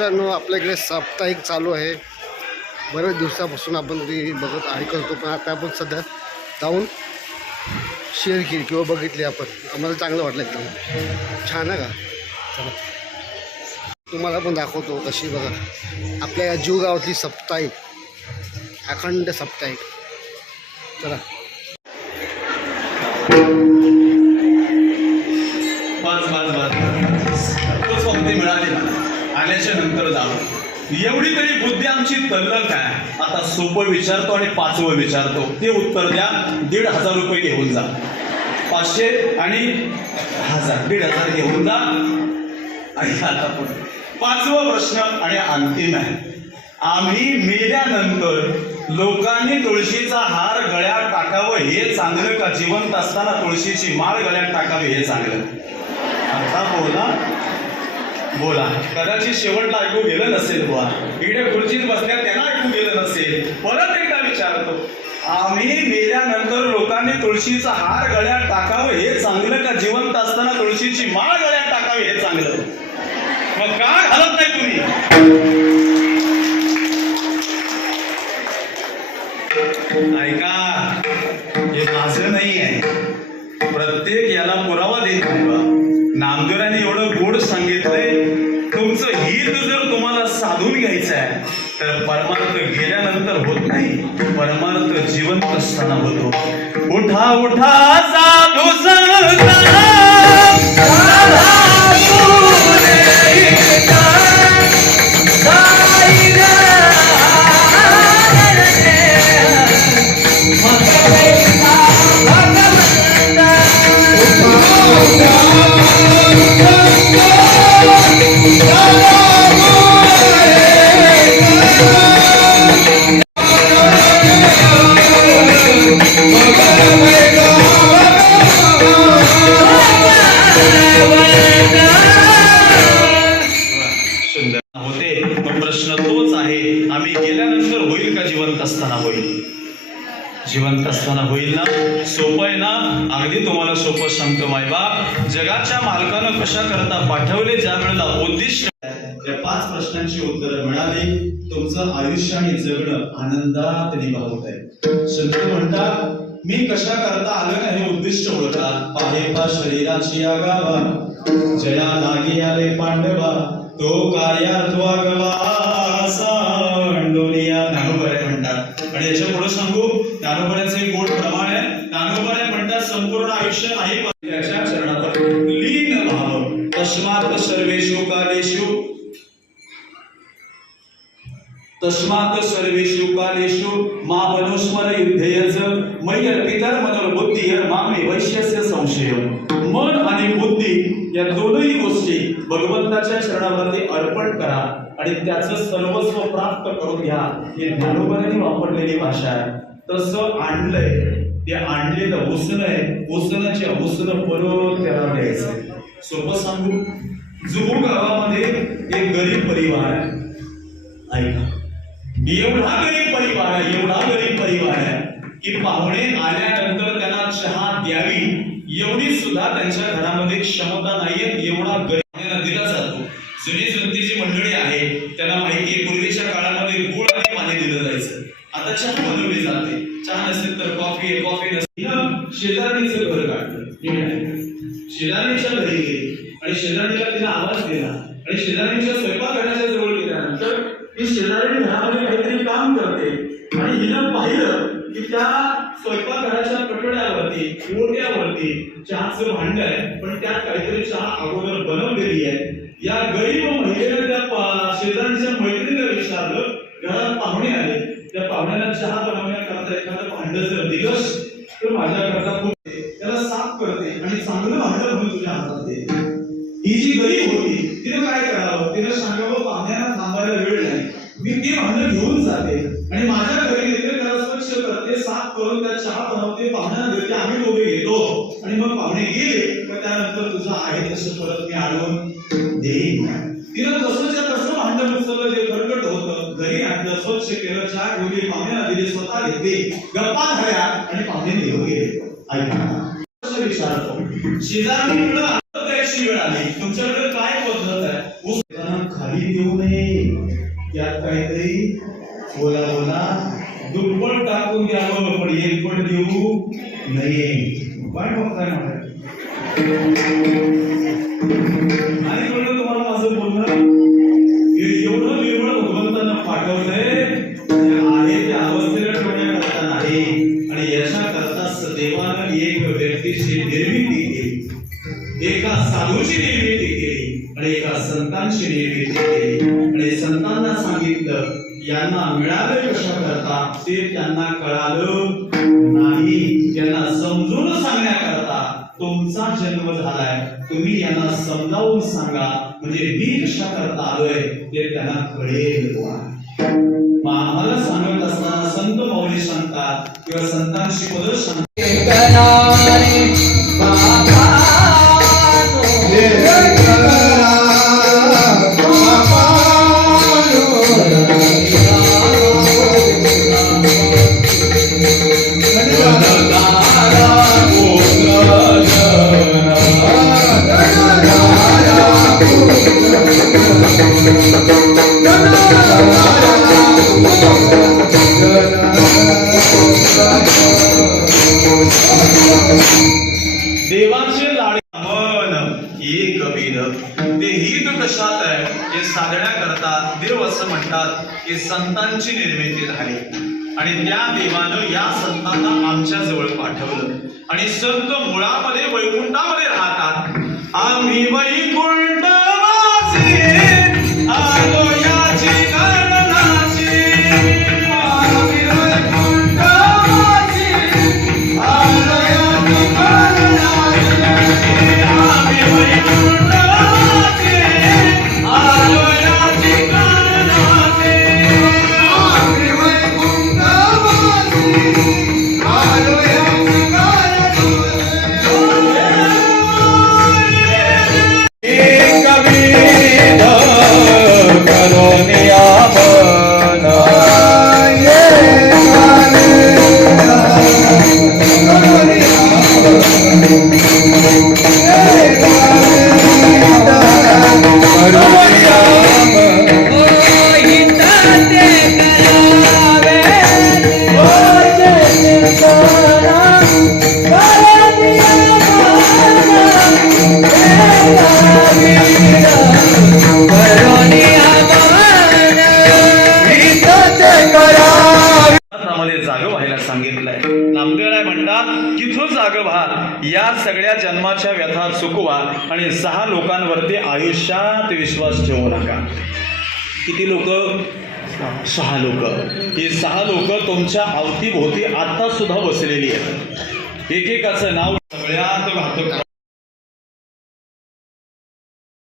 मित्रांनो, आपल्याकडे साप्ताहिक चालू आहे. बऱ्याच दिवसापासून आपण ती बघत ऐकतो, पण आता आपण सध्या जाऊन शेअर केली किंवा बघितली आपण. आम्हाला चांगलं वाटलं, एकदम छान आहे का. चला तुम्हाला पण दाखवतो कशी. बघा आपल्या या जीव गावातली साप्ताहिक, अखंड साप्ताहिक. चला मिळाली आल्याच्या नंतर जाऊ. एवढी तरी बुद्धी आमची तल्लख आहे. आता सोपं विचारतो आणि 5वं विचारतो, ते उत्तर द्या. 1,500 रुपये घेऊन जा. 500 आणि 1000, 1,500 घेऊन जा. आणि आता पण 5वा प्रश्न आणि अंतिम आहे. आम्ही मेल्यानंतर लोकांनी तुळशीचा हार गळ्यात टाकावं हे चांगलं का जिवंत असताना तुळशीची माळ गळ्यात टाकावी हे चांगलं? आता बोला. कदाचित शेवटला ऐकू गेलं नसेल. बुवा इकडे खुर्चीत बसल्या त्यांना ऐकू गेलं नसेल. परत एकदा विचारतो, आम्ही मेल्यानंतर लोकांनी तुळशीचा हार गळ्यात टाकावं हे चांगलं का जिवंत असताना तुळशीची माळ गळ्यात टाकावी हे चांगलं? मग का घालत नाही तुम्ही? ऐका, हे माझं नाही आहे. प्रत्येक याला पुरावा देत नाही. बा नामदेवाने एवढं गोड सांगितलंय, तुमचं हित जर तुम्हाला साधून घ्यायचं आहे तर परमार्थ गेल्यानंतर होत नाही, परमार्थ जिवंत असताना होतो. उठा उठा साधू संत जिवंत असताना होईल ना? सोपं आहे ना? अगदी तुम्हाला सोपं सांगतो मायबाप. जगाच्या मालकानं कशा करता पाठवले ज्या वेळेला उद्दिष्ट, या 5 प्रश्नांची उत्तरं मिळाली, तुमचं आयुष्य आणि जगणं आनंदात निभावत आहे. संत म्हणतात, मी कशा करता आलं ना हे उद्दिष्ट ओळखा. पाहे शरीराची आगावा, जया लागी आले पांडवा, तो कार्यात्वा गवा सांडोलिया. ज्ञानोबा म्हणतात. आणि याच्या पुढे सांगू, ज्ञानोबाचं एक गोड प्रमाण आहे. ज्ञानोबा म्हणतात, संपूर्ण आयुष्य नाही त्याच्या चरणावर लीन भाव. तस्मात् सर्वेषु कालेषु मा मनुस्मर युद्धेयच मयि अर्पितं मनोबुद्धिः मामे वैश्यस्य संशयम्. मन आणि बुद्धी या दोनही गोष्टी भगवंताच्या चरणावरती अर्पण करा आणि त्याचं सर्वस्व प्राप्त करून घ्या. ही ज्ञानोबाने वापरलेली भाषा आहे. तसं आणलंय, ते आणलेलं उसण आहे. उसणाच्या उसण परत त्याला द्यायचं. सोपं सांगू, जुहू गावामध्ये एक गरीब परिवार आहे. ऐका, एवढा गरीब परिवार आहे की पाहुणे आल्यानंतर त्यांना चहा द्यावी एवढी सुद्धा त्यांच्या घरामध्ये क्षमता नाहीये. एवढा गरीब दिला जातो. जुनी जुनतीची मंडळी आहे, त्यांना माहिती आहे पूर्वीच्या काळामध्ये गुळ आणि पाणी दिलं जायचं. आता चहा बनवली जाते. चहा नसेल तर कॉफी नसेल. शेजारणीचं घर काढलं, शेजारणीच्या घरी गेली आणि शेजारणीला तिला आवाज दिला आणि शेजारणीच्या स्वयंपाकघराच्या जवळ गेल्यानंतर ती शेजारी घरामध्ये काहीतरी काम करते आणि हिनं पाहिलं की त्या स्वयंपाकघराच्या कटड्यावरती, ओट्यावरती चहाचं भांड आहे, पण त्यात काहीतरी चहा अगोदर बनवलेली आहे. या गरीब महिलेने त्या शेजारीच्या मैत्रिणीला विचारलं, घरात पाहुणे आले, त्या पाहुण्याला चहा बनवण्याकरता एखादं भांड जर दिलंस तर माझ्याकरता खूप, त्याला साफ करते आणि चांगलं भांड म्हणून तुझ्या हातात दे. ही जी गरीब होती तिने काय करावं? तिने सांगावं, पाहुण्यांना थांबायला वेळ नाही, मी ते भांड घेऊन जाते आणि माझ्या घरी येते, त्याला स्वच्छ करते, साफ करून त्या चहा बनवते, पाहुण्यांना देते, आम्ही दोघे घेतो आणि मग पाहुणे गेले तर त्यानंतर तुझं आहे तसं परत मी आणून देईन. तिनं तसंच्या तसं भांड उचललं, जे खरकट होतं घरी आणलं, स्वच्छ केलं, चहा ठेवली, पाहुण्यांना दिली, स्वतः घेतली, गप्पा झाल्या आणि पाहुणे निघून गेले. ऐका, विचारतो, शेजारी द्यायची वेळ आली, तुमच्याकडे काय पद्धत आहे? खाली देऊ नये यात काहीतरी बोला बोला दुप्पट टाकून द्यावं पण एक पण देऊ नये. काय बघताय मला आणि कळलं तुम्हाला माझं बोलणं एवढं निर्मळ भगवंतांना पाठवलंय आहे त्या अवस्थेला ठेवण्याकरता नाही. आणि याच्याकरता देवानं एक व्यक्तीची निर्मिती केली, एका साधूची निर्मिती केली आणि एका संतांची निर्मिती केली. आणि संतांना सांगितलं यांना मिळालं कशा करता ते त्यांना कळालं नाही. त्यांना समजून सांगण्याकरता तुमचा जन्म झालाय, तुम्ही यांना समजावून सांगा म्हणजे मी कशा करता आलोय ते त्यांना कळेल. मग आम्हाला सांगत असताना संत माऊली सांगतात किंवा संतांची पद सांगतात देवाचे लाडे मन एक कबीर. ते हित कशात आहे हे साधण्याकरता देव असं म्हणतात की संतांची निर्मिती झाली आणि त्या देवानं या संतांना आमच्या जवळ पाठवलं. आणि संत मुळामध्ये वैकुंठामध्ये राहतात. आम्ही वैकुंठवासी आलो याची गणनाची. आम्ही वैकुंठवासी आलो याची गणनाची. आम्ही वैकुंठवासी आलो याची गणनाची. आम्ही वैकुंठवासी आलो याची जाग व्हायला सांगितलंय. नामदेव म्हणतात की तो जाग व्हा, या सगळ्या जन्माच्या व्यथा चुकवा आणि 6 लोकांवरती आयुष्यात विश्वास ठेवू नका. किती लोक? 6 लोक. ही 6 लोक तुमच्या अवतीभोवती आता सुद्धा बसलेली आहेत. एकेकाचं नाव सगळ्यात घातक